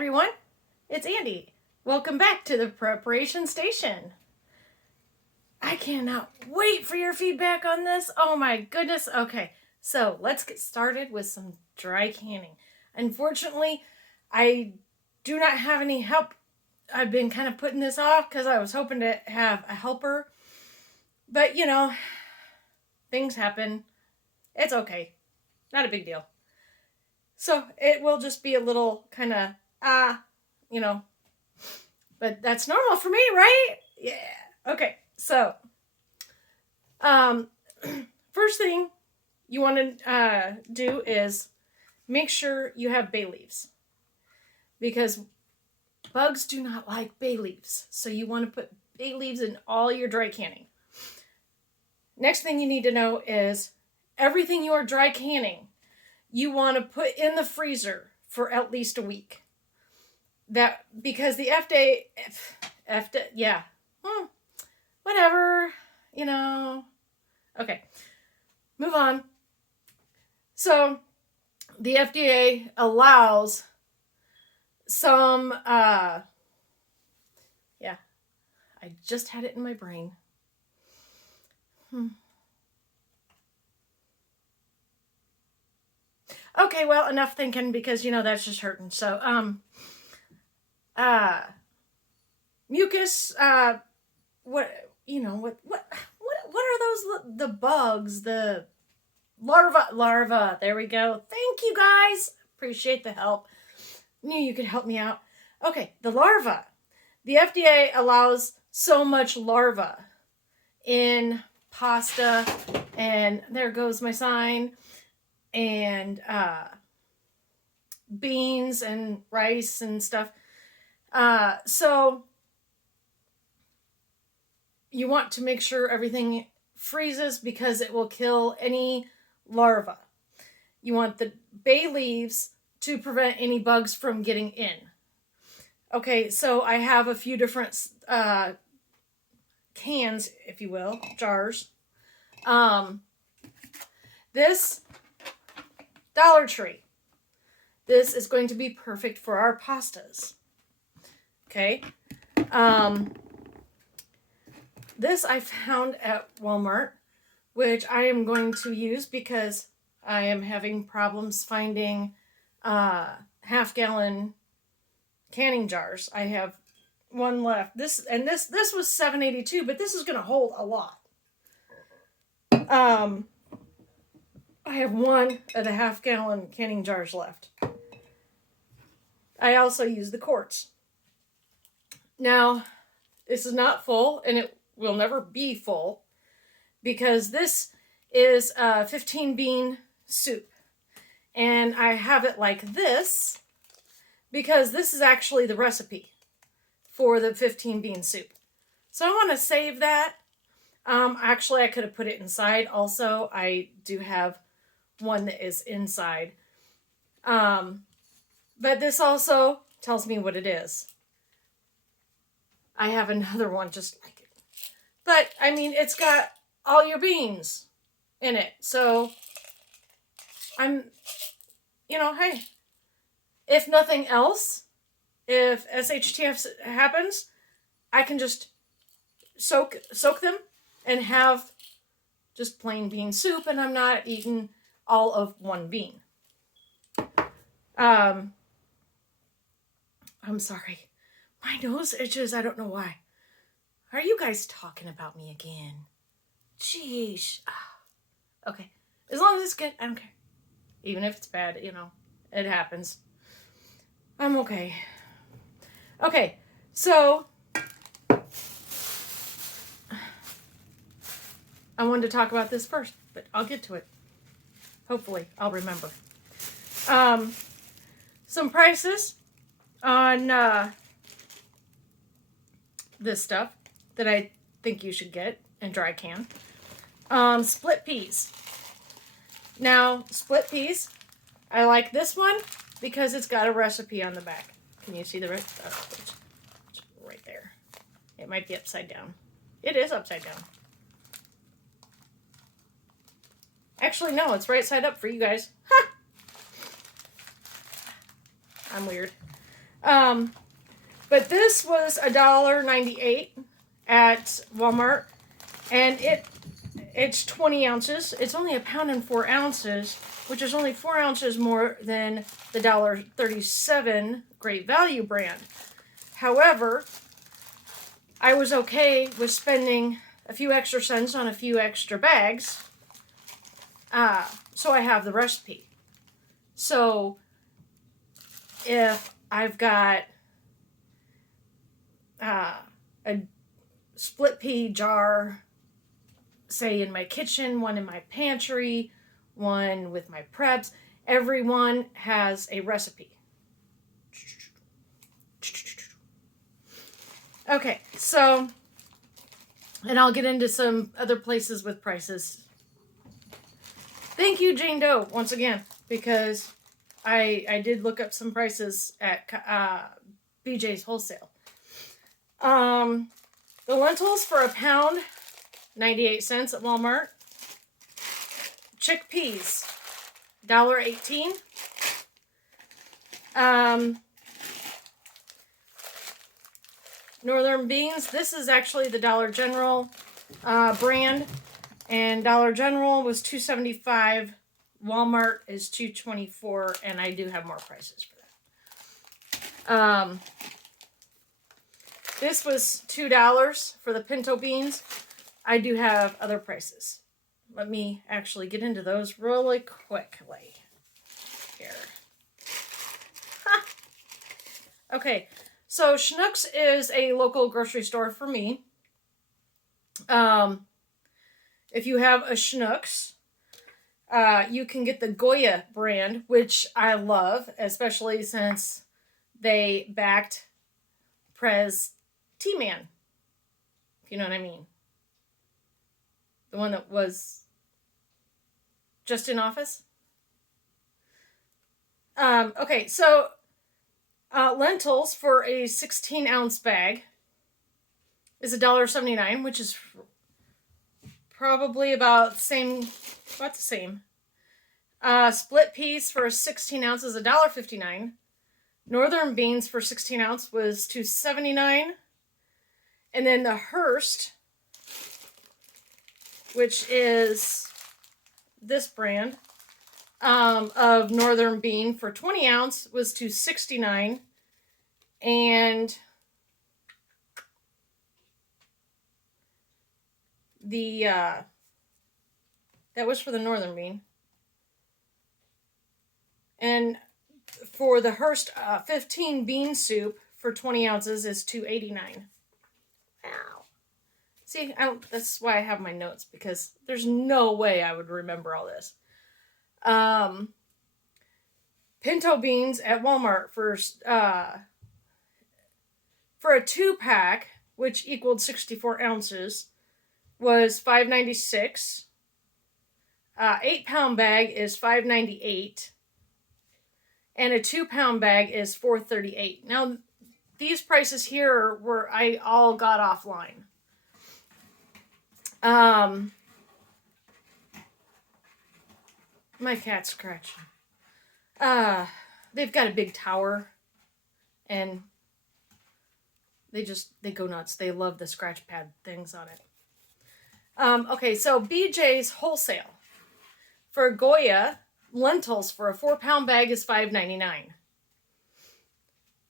everyone, it's Andy. Welcome back to the preparation station. I cannot wait for your feedback on this. Oh my goodness. Okay, so let's get started with some dry canning. Unfortunately, I do not have any help. I've been kind of putting this off because I was hoping to have a helper. But you know, things happen. It's okay. Not a big deal. So it will just be a little kind of, but that's normal for me, right? Yeah. Okay. So, first thing you want to do is make sure you have bay leaves, because bugs do not like bay leaves. So you want to put bay leaves in all your dry canning. Next thing you need to know is everything you are dry canning, you want to put in the freezer for at least a week. That because the whatever, Okay, move on. So the FDA allows some, I just had it in my brain. Okay, well, enough thinking, because that's just hurting. So, mucus, what are those, the bugs, the larva, there we go. Thank you guys. Appreciate the help. Knew you could help me out. Okay, the larva. The FDA allows so much larva in pasta, and there goes my sign, and beans and rice and stuff. So you want to make sure everything freezes, because it will kill any larva. You want the bay leaves to prevent any bugs from getting in. Okay, so I have a few different cans, if you will, jars. This Dollar Tree. This is going to be perfect for our pastas. Okay. This I found at Walmart, which I am going to use because I am having problems finding half-gallon canning jars. I have one left. This was $7.82, but this is going to hold a lot. I have one of the half-gallon canning jars left. I also use the quarts. Now, this is not full, and it will never be full, because this is a 15-bean soup. And I have it like this because this is actually the recipe for the 15-bean soup. So I want to save that. Actually, I could have put it inside also. I do have one that is inside. But this also tells me what it is. I have another one just like it. But, I mean, it's got all your beans in it. So, hey, if nothing else, if SHTF happens, I can just soak them and have just plain bean soup, and I'm not eating all of one bean. I'm sorry. My nose itches. I don't know why. Are you guys talking about me again? Jeez. Okay. As long as it's good, I don't care. Even if it's bad, it happens. I'm okay. Okay, so I wanted to talk about this first, but I'll get to it. Hopefully, I'll remember. Some prices on this stuff that I think you should get and dry can. Split peas. Now, split peas, I like this one because it's got a recipe on the back. Can you see the recipe? Oh, it's right there. It might be upside down. It is upside down. Actually, no, it's right side up for you guys. Ha! I'm weird. But this was $1.98 at Walmart, and it's 20 ounces. It's only a pound and 4 ounces, which is only 4 ounces more than the $1.37 Great Value brand. However, I was okay with spending a few extra cents on a few extra bags, so I have the recipe. So if I've got a split pea jar, say in my kitchen, one in my pantry, one with my preps, everyone has a recipe. Okay, so, and I'll get into some other places with prices. Thank you, Jane Doe, once again, because I did look up some prices at BJ's Wholesale. The lentils for a pound, 98 cents at Walmart. Chickpeas, $1.18. Northern beans, this is actually the Dollar General brand, and Dollar General was $2.75. Walmart is $2.24, and I do have more prices for that. This was $2 for the pinto beans. I do have other prices. Let me actually get into those really quickly here. Okay, so Schnucks is a local grocery store for me. If you have a Schnucks, you can get the Goya brand, which I love, especially since they backed Prez T-Man, if you know what I mean. The one that was just in office. Okay, so lentils for a 16-ounce bag is $1.79, which is probably about the same. Split peas for 16 ounces is $1.59. Northern beans for 16 ounce was $2.79. And then the Hearst, which is this brand of Northern bean for 20 ounce was $2.69. And the that was for the Northern bean. And for the Hearst 15 bean soup for 20 ounces is $2.89. Ow. See, that's why I have my notes, because there's no way I would remember all this. Pinto beans at Walmart for a 2-pack, which equaled 64 ounces, was $5.96. 8-pound bag is $5.98. And a 2-pound bag is $4.38. Now, these prices here I all got offline. My cat's scratching. They've got a big tower, and they go nuts. They love the scratch pad things on it. Okay, so BJ's Wholesale for Goya lentils for a 4-pound bag is $5.99,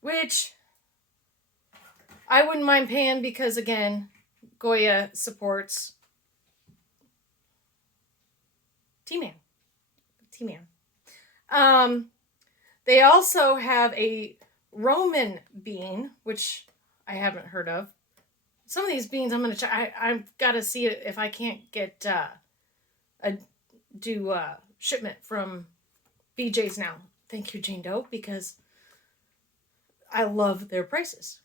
which I wouldn't mind paying, because again, Goya supports T-Man. They also have a Roman bean, which I haven't heard of. Some of these beans I'm going to try. I've got to see if I can't get do shipment from BJ's now. Thank you, Jane Doe, because I love their prices.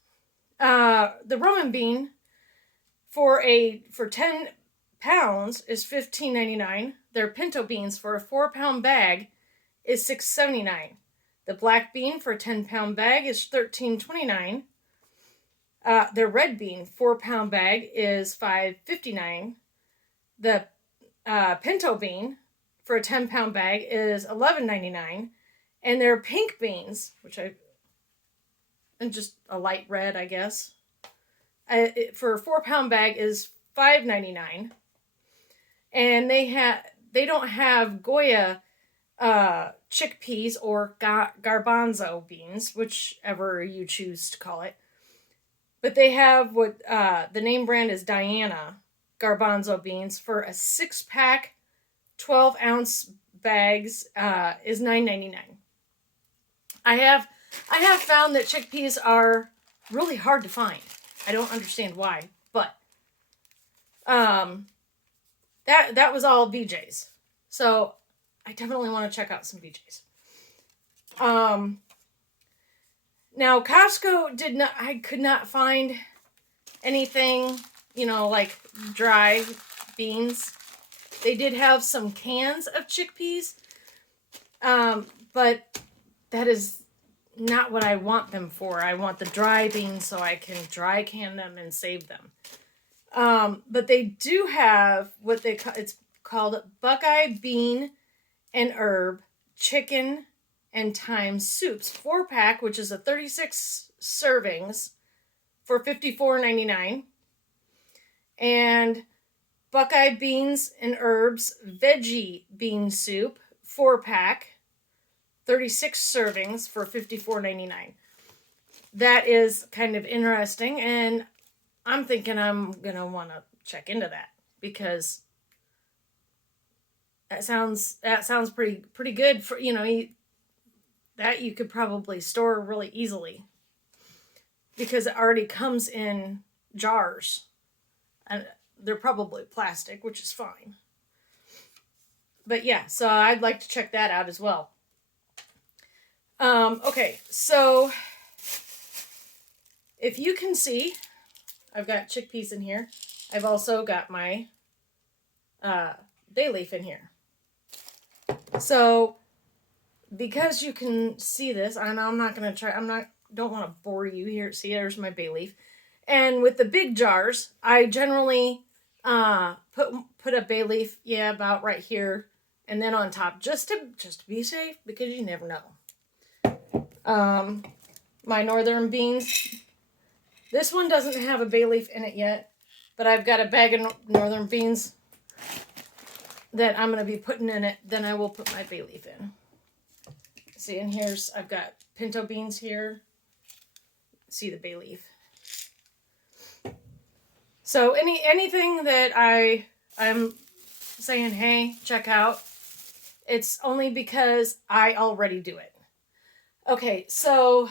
The Roman bean for 10 pounds is $15.99. Their pinto beans for a 4-pound bag is $6.79. The black bean for a 10-pound bag is $13.29. Their red bean 4-pound bag is $5.59. The pinto bean for a 10-pound bag is $11.99. And their pink beans, which and just a light red, I guess. For a 4-pound bag is $5.99, and they don't have Goya chickpeas or garbanzo beans, whichever you choose to call it. But they have what the name brand is Diana garbanzo beans for a 6-pack, 12-ounce bags is $9.99. I have found that chickpeas are really hard to find. I don't understand why, but that was all BJ's. So I definitely want to check out some BJ's. Now Costco I could not find anything, like dry beans. They did have some cans of chickpeas, but that is not what I want them for. I want the dry beans so I can dry can them and save them. But they do have it's called Buckeye Bean and Herb Chicken and Thyme Soups 4-pack, which is a 36 servings for $54.99. And Buckeye Beans and Herbs Veggie Bean Soup 4-pack, 36 servings for $54.99. That is kind of interesting, and I'm thinking I'm going to want to check into that because that sounds pretty good for, that you could probably store really easily because it already comes in jars, and they're probably plastic, which is fine. But yeah, so I'd like to check that out as well. Okay, so if you can see, I've got chickpeas in here. I've also got my bay leaf in here. So because you can see this, and don't want to bore you here. See, there's my bay leaf. And with the big jars, I generally put a bay leaf, about right here, and then on top, just to be safe, because you never know. My northern beans. This one doesn't have a bay leaf in it yet, but I've got a bag of northern beans that I'm going to be putting in it. Then I will put my bay leaf in. See, and I've got pinto beans here. See the bay leaf. So anything that I'm saying, hey, check out, it's only because I already do it. Okay, so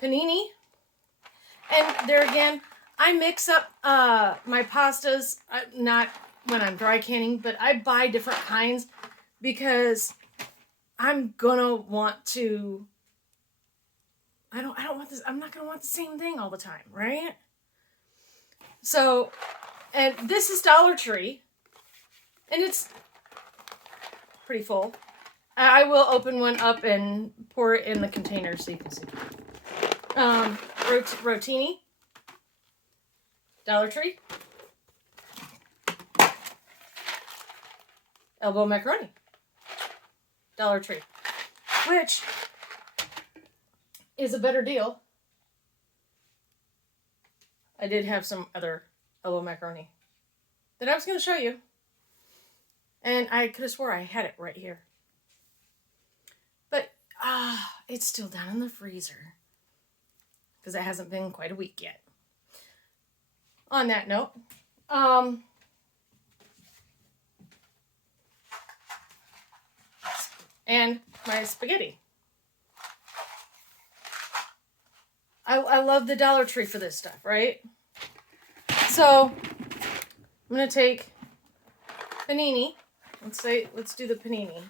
panini. And there again, I mix up my pastas, not when I'm dry canning, but I buy different kinds because I'm gonna want to. I don't want this. I'm not gonna want the same thing all the time, right? So, and this is Dollar Tree, and it's pretty full. I will open one up and pour it in the container so you can see. Rotini, Dollar Tree, elbow macaroni, Dollar Tree, which is a better deal. I did have some other elbow macaroni that I was going to show you, and I could have swore I had it right here, but it's still down in the freezer because it hasn't been quite a week yet. On that note, and my spaghetti. I love the Dollar Tree for this stuff, right? So I'm gonna take panini. Let's do the panini.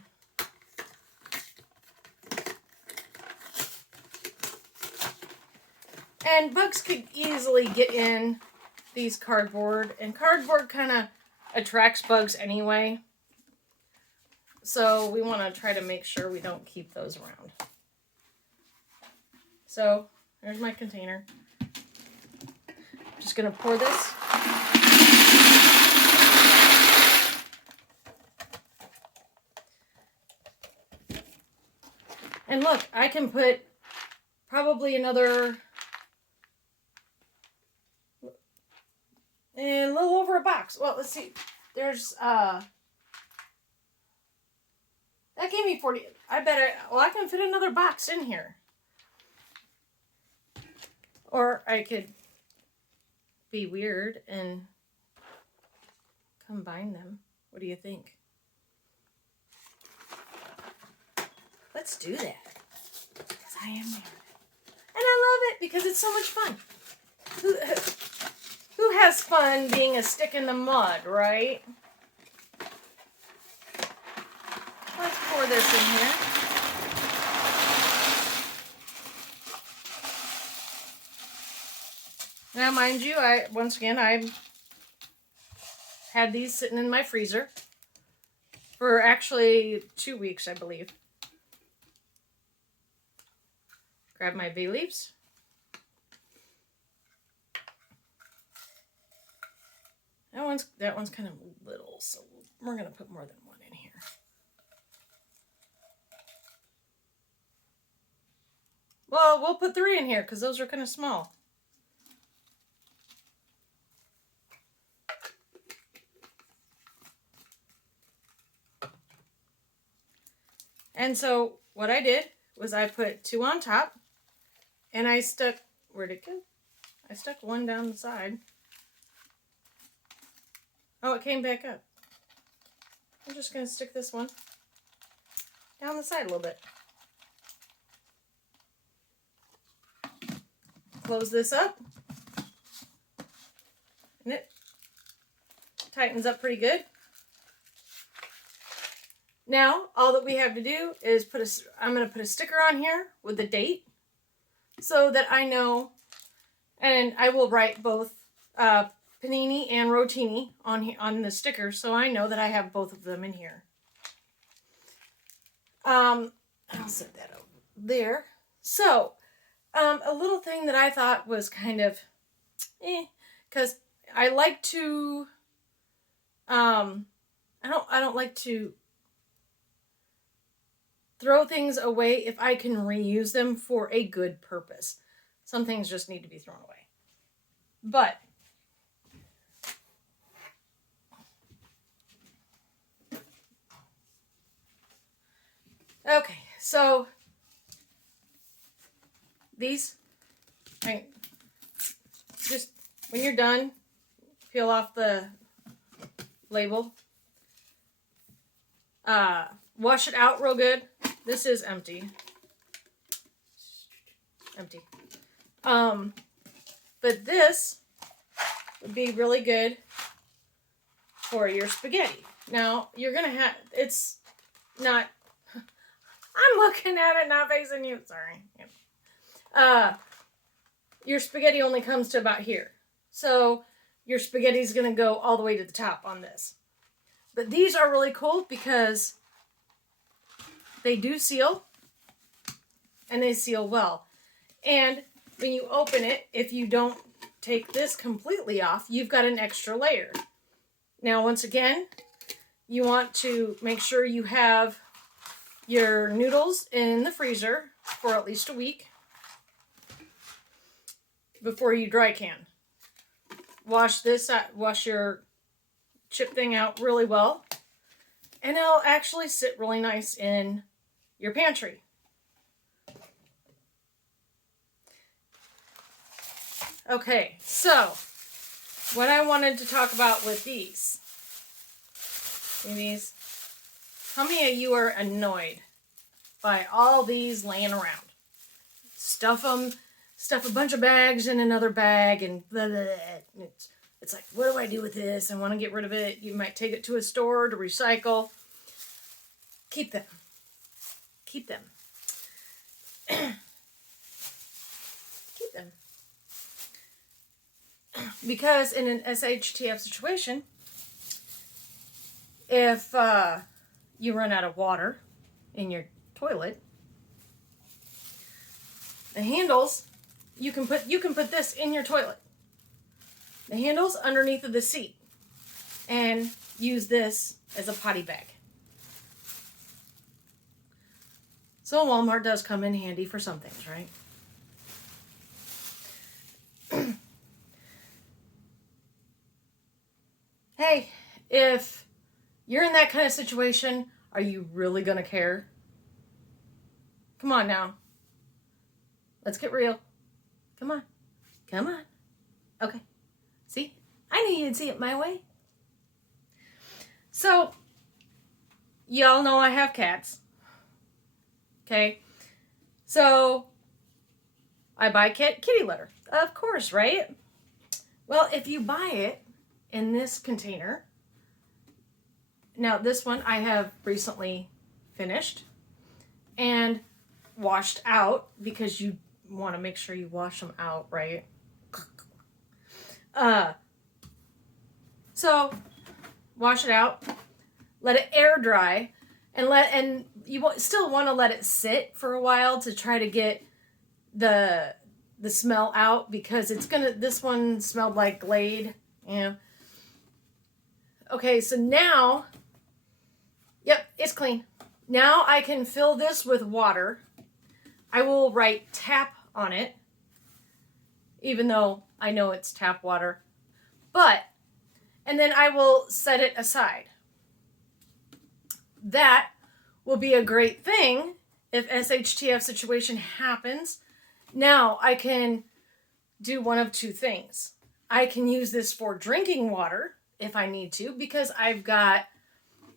And bugs could easily get in these cardboard, and cardboard kind of attracts bugs anyway. So we want to try to make sure we don't keep those around. So there's my container. Just gonna pour this. And look, I can put probably probably another, and a little over a box. Well, let's see. There's, that gave me 40. I can fit another box in here. Or I could be weird and combine them. What do you think? Let's do that. Because I am weird. And I love it because it's so much fun. Who has fun being a stick in the mud, right? Let's pour this in here. Now, mind you, I had these sitting in my freezer for actually 2 weeks, I believe. Grab my bay leaves. That one's kind of little, so we're gonna put more than one in here. Well, we'll put 3 in here because those are kind of small. And so what I did was I put 2 on top, and I stuck, where'd it go? I stuck one down the side. Oh, it came back up. I'm just going to stick this one down the side a little bit. Close this up. And it tightens up pretty good. Now, all that we have to do is I'm going to put a sticker on here with the date so that I know, and I will write both Panini and Rotini on the sticker so I know that I have both of them in here. I'll set that over there. So, a little thing that I thought was kind of, because I like to, I don't like to throw things away if I can reuse them for a good purpose. Some things just need to be thrown away. But okay, so these, just when you're done, peel off the label. Wash it out real good. This is empty. Empty. But this would be really good for your spaghetti. Now, you're going to have, it's not, I'm looking at it, not facing you. Sorry. Your spaghetti only comes to about here. So, your spaghetti is going to go all the way to the top on this. But these are really cool because they do seal, and they seal well. And when you open it, if you don't take this completely off, you've got an extra layer. Now, once again, you want to make sure you have your noodles in the freezer for at least a week before you dry can. Wash your chip thing out really well, and it'll actually sit really nice in your pantry. Okay, so what I wanted to talk about with these, how many of you are annoyed by all these laying around? Stuff a bunch of bags in another bag, and blah, blah, blah. It's like, what do I do with this? I want to get rid of it. You might take it to a store to recycle. Keep them. Keep them. Keep them. Because in an SHTF situation, if you run out of water in your toilet, the handles, you can put this in your toilet. The handle's underneath of the seat, and use this as a potty bag. So Walmart does come in handy for some things, right? hey, if you're in that kind of situation, are you really going to care? Come on now. Let's get real. Come on. Come on. Okay. See? I knew you'd see it my way. So, y'all know I have cats. Okay? So, I buy kitty litter. Of course, right? Well, if you buy it in this container, now this one I have recently finished and washed out because you want to make sure you wash them out, right? So wash it out, let it air dry, and you still want to let it sit for a while to try to get the smell out, because this one smelled like Glade, you know. Okay, so now, yep, it's clean. Now I can fill this with water. I will write tap on it, even though I know it's tap water. And then I will set it aside. That will be a great thing if SHTF situation happens. Now I can do one of two things. I can use this for drinking water if I need to, because I've got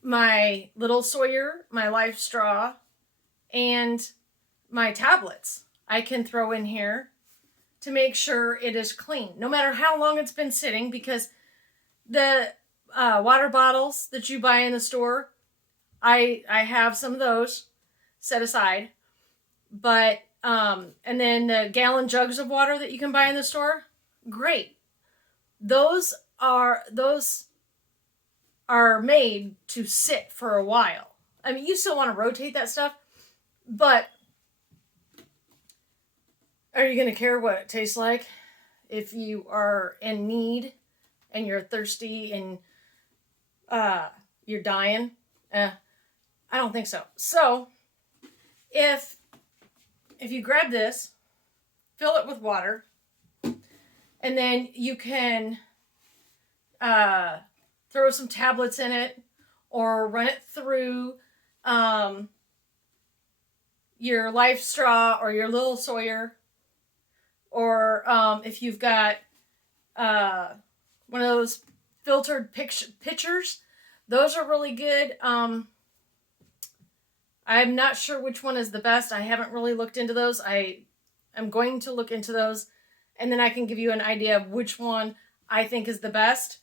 my little Sawyer, my Life Straw, and my tablets I can throw in here to make sure it is clean, no matter how long it's been sitting, because the water bottles that you buy in the store, I have some of those set aside, but and then the gallon jugs of water that you can buy in the store, great. Those are made to sit for a while. I mean, you still want to rotate that stuff, but are you going to care what it tastes like if you are in need and you're thirsty and you're dying? I don't think so. So if you grab this, fill it with water, and then you can throw some tablets in it or run it through your Life Straw or your little Sawyer, or if you've got one of those filtered pitchers, those are really good. I'm not sure which one is the best. I haven't really looked into those. I'm going to look into those, and then I can give you an idea of which one I think is the best.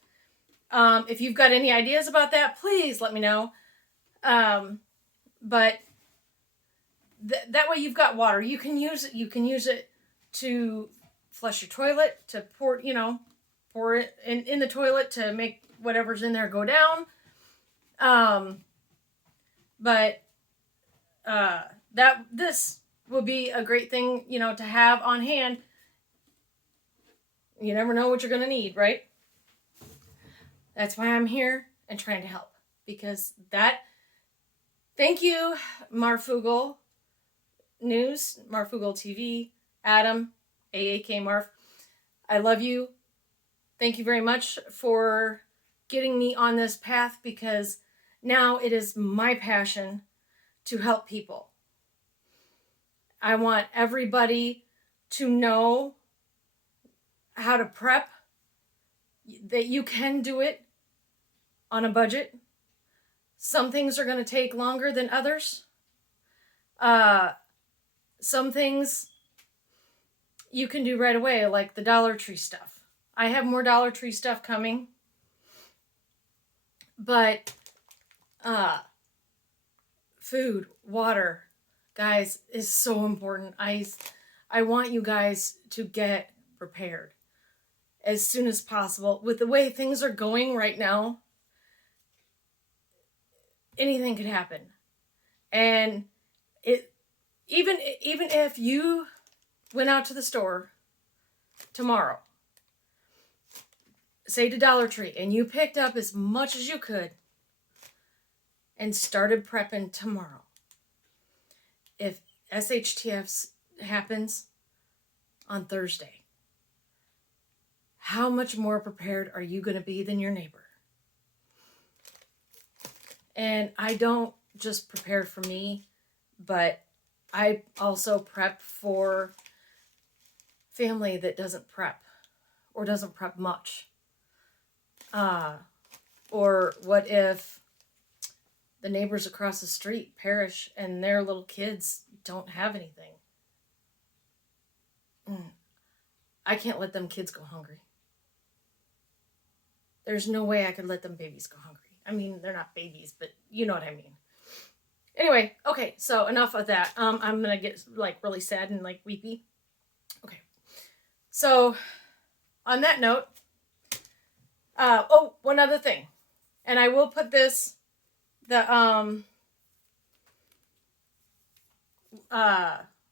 If you've got any ideas about that, please let me know. But that way you've got water. You can use it. You can use it to flush your toilet, to pour it in the toilet to make whatever's in there go down. But this will be a great thing, to have on hand. You never know what you're going to need, right? That's why I'm here and trying to help. Thank you, Marfugal News, Marfugal TV, Adam, AAK Marf. I love you. Thank you very much for getting me on this path, because now it is my passion to help people. I want everybody to know how to prep, that you can do it on a budget. Some things are going to take longer than others. Some things you can do right away, like the Dollar Tree stuff. I have more Dollar Tree stuff coming. But food, water, guys, is so important. I want you guys to get prepared as soon as possible. With the way things are going right now, anything could happen. And even if you went out to the store tomorrow, say to Dollar Tree, and you picked up as much as you could and started prepping tomorrow, if SHTF happens on Thursday, how much more prepared are you going to be than your neighbor? And I don't just prepare for me, but I also prep for family that doesn't prep or doesn't prep much. Or what if the neighbors across the street perish and their little kids don't have anything? I can't let them kids go hungry. There's no way I could let them babies go hungry. I mean, they're not babies, but you know what I mean. Anyway, okay, so enough of that. I'm gonna get like really sad and like weepy. Okay, so on that note, one other thing, and I will put the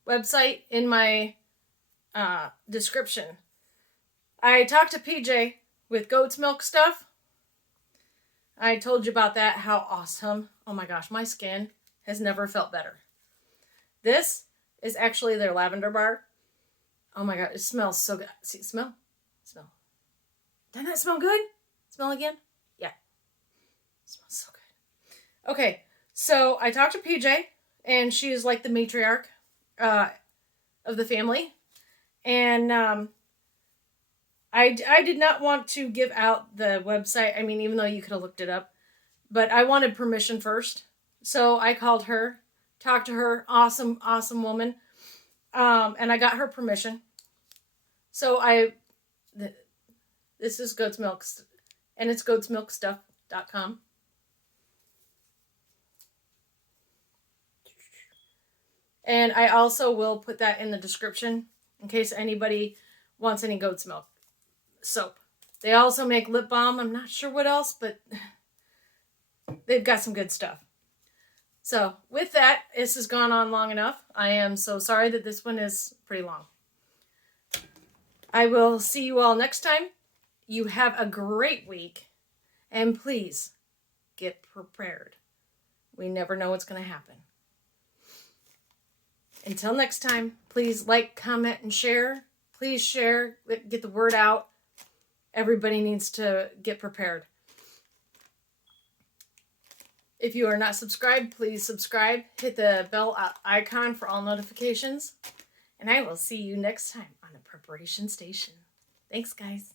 website in my description. I talked to PJ with goat's milk stuff. I told you about that, how awesome. Oh my gosh, my skin has never felt better. This is actually their lavender bar. Oh my god, it smells so good. See, smell. Doesn't that smell good? Smell again? Yeah. It smells so good. Okay, so I talked to PJ, and she is like the matriarch of the family. And I did not want to give out the website. I mean, even though you could have looked it up. But I wanted permission first. So I called her, talked to her. Awesome, awesome woman. And I got her permission. So this is Goat's Milk. And it's goatsmilkstuff.com. And I also will put that in the description in case anybody wants any goat's milk soap. They also make lip balm. I'm not sure what else, but they've got some good stuff. So with that, this has gone on long enough. I am so sorry that this one is pretty long. I will see you all next time. You have a great week. And please get prepared. We never know what's going to happen. Until next time, please like, comment, and share. Please share. Get the word out. Everybody needs to get prepared. If you are not subscribed, please subscribe. Hit the bell icon for all notifications. And I will see you next time on the Preparation Station. Thanks, guys.